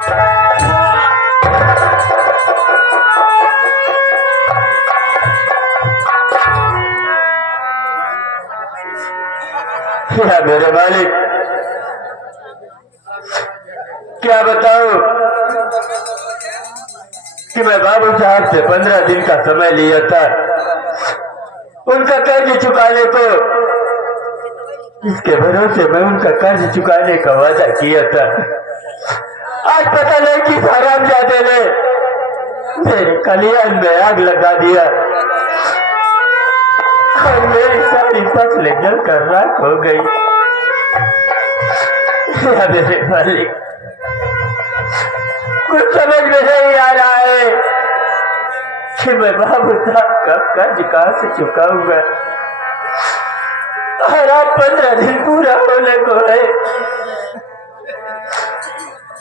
क्या मेरे मालिक, क्या बताऊं कि मैं बाबू साहब से 15 दिन का समय लिया था उनका कर्ज चुकाने को। इसके भरोसे मैं उनका कर्ज चुकाने का वादा किया था। आज पता नहीं किस हरामजादे ने मेरे कलियान में आग लगा दिया और मेरी सारी फसलें जलकर राख हो गई। मेरे मालिक, कुछ समझ में नहीं आ रहा है कि मैं बाबू साहब का कर्ज कहां से चुकाऊंगा। और आप 15 दिन पूरा होने को है,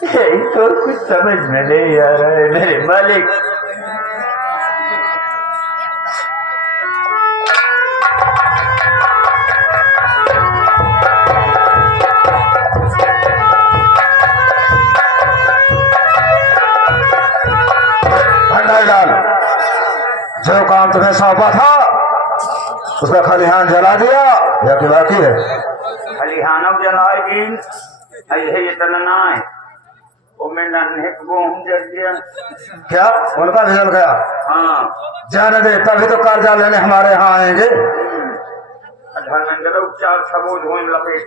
यही तो कुछ समझ में नहीं आ रहा है मेरे मालिक। जो काम तुम्हें सौंपा था उसका खलिहान जला दिया या कि बाकी है? खलिहान जलाएगी इतना ना है वो मैं नन्हे गेहूं जल गया। क्या उनका भी जल गया? हाँ, जाने दे, तभी तो कर्जा लेने हमारे यहाँ आएंगे। उपचार सबूत हो लपेट।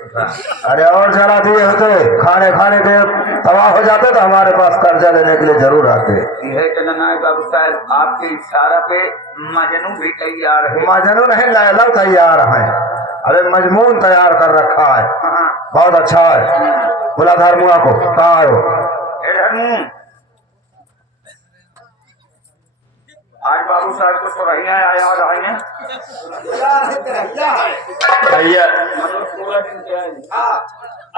अरे और जला दिए होते, खाने खाने के तबाह हो जाते तो हमारे पास कर्जा लेने के लिए जरूर आते। बाबू साहब, आपके इशारा पे मजनू भी तैयार है। मजनू नहीं, लैला तैयार है। अरे मजमून तैयार कर रखा है। बहुत अच्छा है। बुला धर्मुआ को। कहाँ आयो? धर्मू, आज बाबू साहब को सुरैया आया है भैया।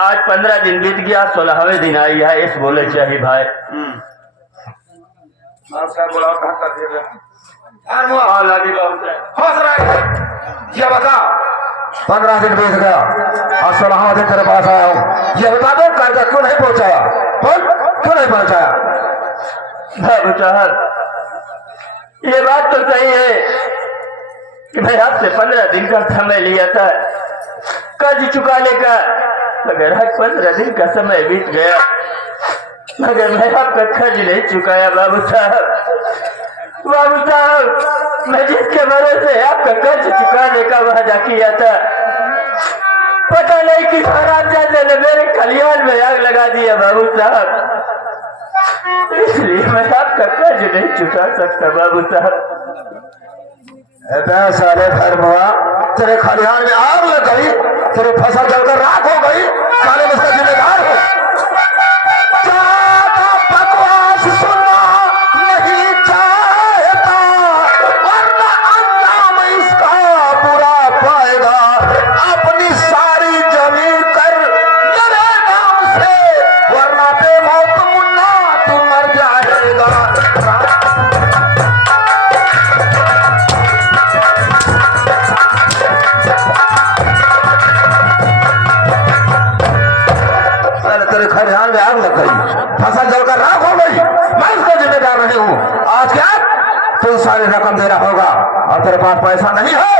आज 15 दिन बीत गया, 16वें दिन आई है। इस बोले चाहिए भाई। बुलाओ कहा कर दिया। ये बता, 15 दिन बीत गया, आज 16वां दिन तेरे पास आया हूँ। ये बता दो, कर्जा क्यों नहीं पहुंचाया? बोल, क्यों नहीं पहुंचाया? बाबू साहब, ये बात तो सही है कि मैं आपसे 15 दिन का समय लिया था कर्ज चुकाने का, मगर आज 15 दिन का समय बीत गया मगर मैं आपका कर्ज नहीं चुकाया। बाबू साहब, बाबू साहब, मैं जिसके भरोसे आपका कर्ज चुकाने का वादा किया था, पता नहीं किस हरामजादे ने मेरे खलियान में आग लगा दिया। बाबू साहब, इसलिए मैं आपका कर्ज नहीं चुका सकता। बाबू साहब, साले धर्मवा, तेरे खलिहान में आग लग गई, तेरे फसल जलकर राख हो गई, साले इसका जिम्मेदार हो। ज्यादा बकवास सुनना नहीं चाहता, वरना अंजाम इसका बुरा पाएगा। अपनी सारी जमीन कर मेरे नाम से, वरना बेमौत मुन्ना तू मर जाएगा। तेरे खलिहान में आग लग गई, फसल जलकर राख हो गई, मैं इसका जिम्मेदार नहीं हूँ। आज क्या तू सारी रकम देना होगा, और तेरे पास पैसा नहीं है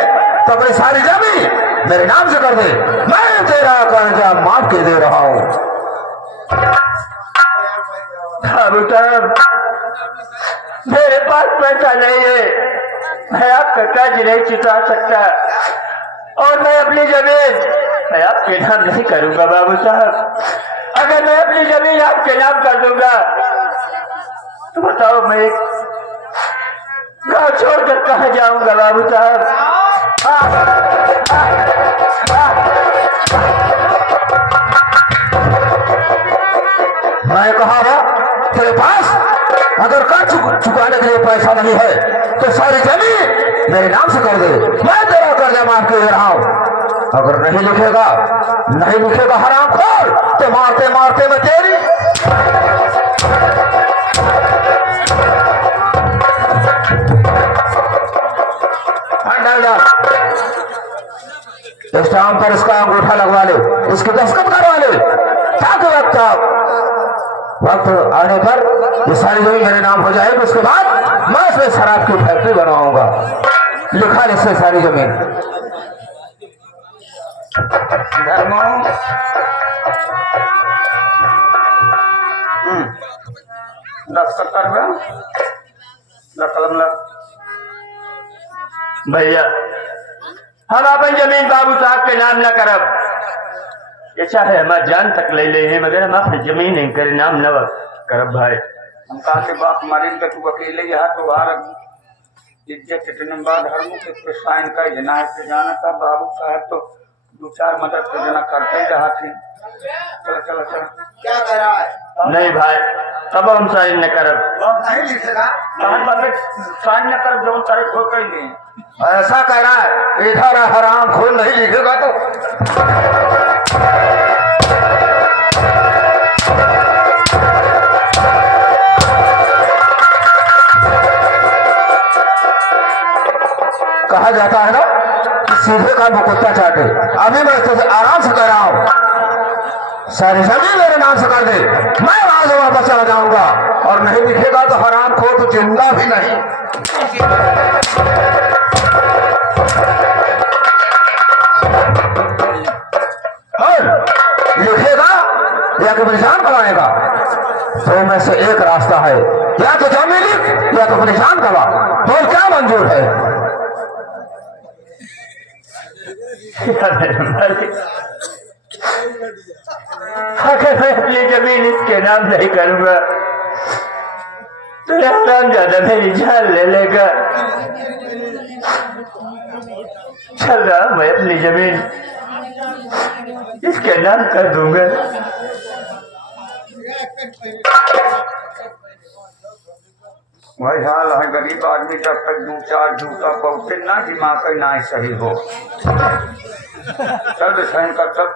तो अपनी सारी जमीन मेरे नाम से कर दे। मैं तेरा कर्जा माफ के दे रहा हूँ। बाबू साहब, मेरे पास पैसा नहीं है, मैं आपका कर्ज नहीं चुका सकता और मैं अपनी जमीन मैं आपके नाम नहीं करूंगा। बाबू साहब, अगर मैं अपनी जमीन आपके नाम कर दूंगा तो बताओ मैं गांव छोड़कर कहाँ जाऊंगा। बाबू साहब, मैं कहा था तेरे पास अगर कर्ज चुकाने के लिए पैसा नहीं है तो सारी जमीन मेरे नाम से कर दे, मैं तेरा कर्जा माफ कर दे रहा हूं। अगर नहीं लिखेगा हरामखोर, तो मारते मारते मैं तेरी स्टाम्प पर इसका अंगूठा लगवा ले, इसकी दस्तखत करवा ले, ताकि वक्त आने पर ये सारी जमीन मेरे नाम हो जाएगी। उसके बाद मैं इसमें शराब की फैक्ट्री बनाऊंगा। लिखा है इससे सारी जमीन। धर्मो दस्तखत कर कलम लग। भैया हम अपन जमीन बाबू साहब के नाम न करब। ये चाहे हमार जान तक ले ले हैं मगर हम अपनी जमीन इनके नाम न करब भाई। हम कहा के बाप मारिन के तू अकेले यहाँ तो हार इज्जत इतने बाद हर मुख पे साइन का जना से जाना था। बाबू साहब तो दो चार मदद से जना करते ही रहा थी। चलो चलो चलो क्या कह रहा है? नहीं भाई तब हम साइन न करब। नहीं लिखेगा। साइन न कर जो तारीख हो कही नहीं। ऐसा कह रहा है इधर हराम खून नहीं लिखेगा तो कहा जाता है ना कि सीधे का मुकुत्ता चाटे। अभी मैं तुझे आराम से कह रहा हूं सारी जमीन मेरे नाम से कर दे। मैं वहां से वापस चला जाऊंगा और नहीं दिखेगा तो हराम खो तो जिंदा भी नहीं। और लिखेगा या तो अपनी जान गवाएगा। तो में से एक रास्ता है, या तो जमीन लिख या तो अपनी जान गवा। बोल क्या मंजूर है? अगर मैं अपनी जमीन इसके नाम नहीं करूंगा तो नाम ज्यादा मेरी जान ले लेगा। चल रहा मैं अपनी जमीन इसके नाम कर दूंगा। वही हाल है गरीब आदमी जब तक दो चार जूता पहुंचे ना दिमाग का ना सही हो। चल साइन कर सब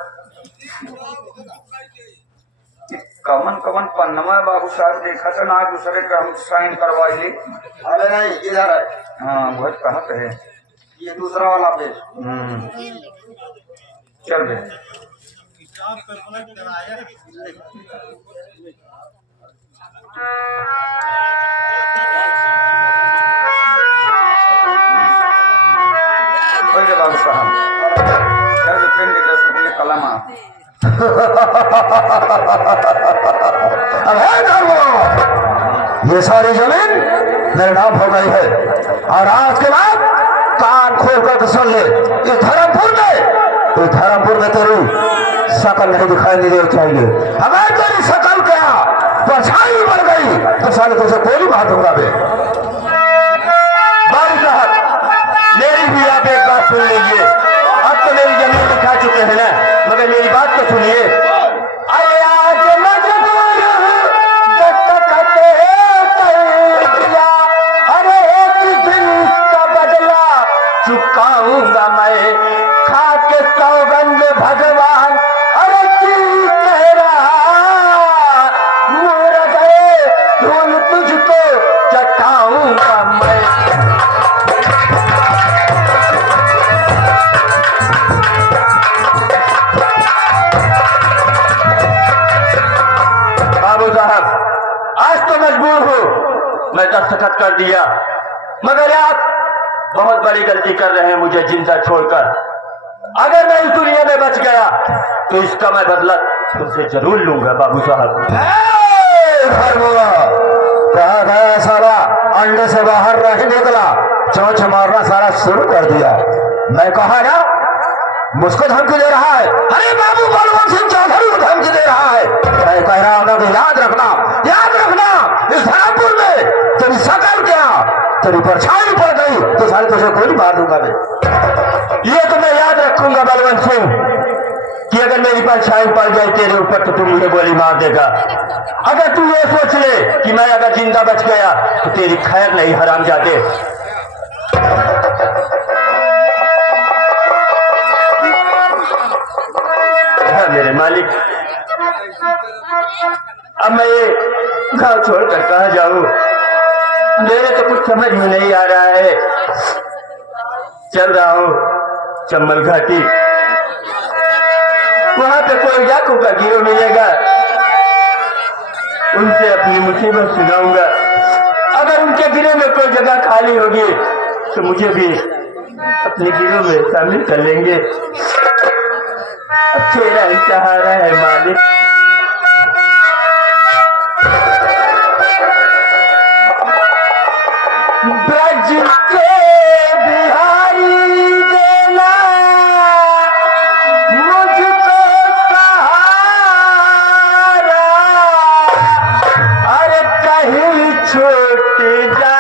कमन कमन पन्नमा बाबू साहब देखा था ना दूसरे का हम साइन करवाई ली। अरे नहीं इधर है। हाँ बहुत कहत है ये दूसरा वाला पेज। चल दे बाबू साहब चल पेन दे 10 रुपये कलम ये सारी जमीन मेरे नाम हो गई है और आज के बाद कान खोल कर सुन ले। इस धर्मपुर में तेरी शकल नहीं दिखाई नहीं देनी चाहिए। अगर तेरी शकल क्या परछाई बन गई तो साले तुझे गोली मार दूंगा। बाबू साहब मेरी भी आप एक बात सुन लीजिए। अब तो मेरी जमीन दिखा चुके हैं ना मगर मेरी बात तो सुनिए। अरे एक दिन का बदला चुकाऊंगा मैं खा के सौगंध भगवान। अरे की कह रहा मोर गए धूल तुझको चटाऊंगा मैं। बाबू साहब आज तो मजबूर हूँ मैं दस्तखत कर दिया मगर आप बहुत बड़ी गलती कर रहे हैं मुझे जिंदा छोड़कर। अगर मैं इस दुनिया में बच गया तो इसका मैं बदला तुमसे जरूर लूंगा बाबू साहब। कहा गया सारा अंडे से बाहर नहीं निकला चोंच मारना सारा शुरू कर दिया। मैं कहा ना मुझको धमकी दे रहा है। अरे बाबू बलवंत सिंह चौधरी को धमकी दे रहा है। मैं कह रहा हूं ना कि याद रखना इस धर्मपुर में तेरी शकल क्या तेरी परछाई पड़ गई तो सारे तुझे गोली मार दूंगा मैं। ये तो मैं याद रखूंगा बलवंत सिंह कि अगर मेरी परछाई पड़ जाए तेरे ऊपर तो तू मुझे गोली मार देगा। अगर तू ये सोच ले कि मैं अगर जिंदा बच गया तो तेरी खैर नहीं हरामजादे। हाँ मेरे मालिक अब मैं ये गाँव छोड़कर कहाँ जाऊं मेरे तो कुछ समझ में नहीं आ रहा है। चल रहा हूँ चंबल घाटी वहां पे कोई याकूब का गिरोह मिलेगा उनसे अपनी मुसीबत सुनाऊंगा। अगर उनके गिरोह में कोई जगह खाली होगी तो मुझे भी अपने गिरोह में शामिल कर लेंगे। तेरा ही सहारा है मालिक। ब्रज के बिहारी देना मुझको सहारा, अरे कहीं छूट जा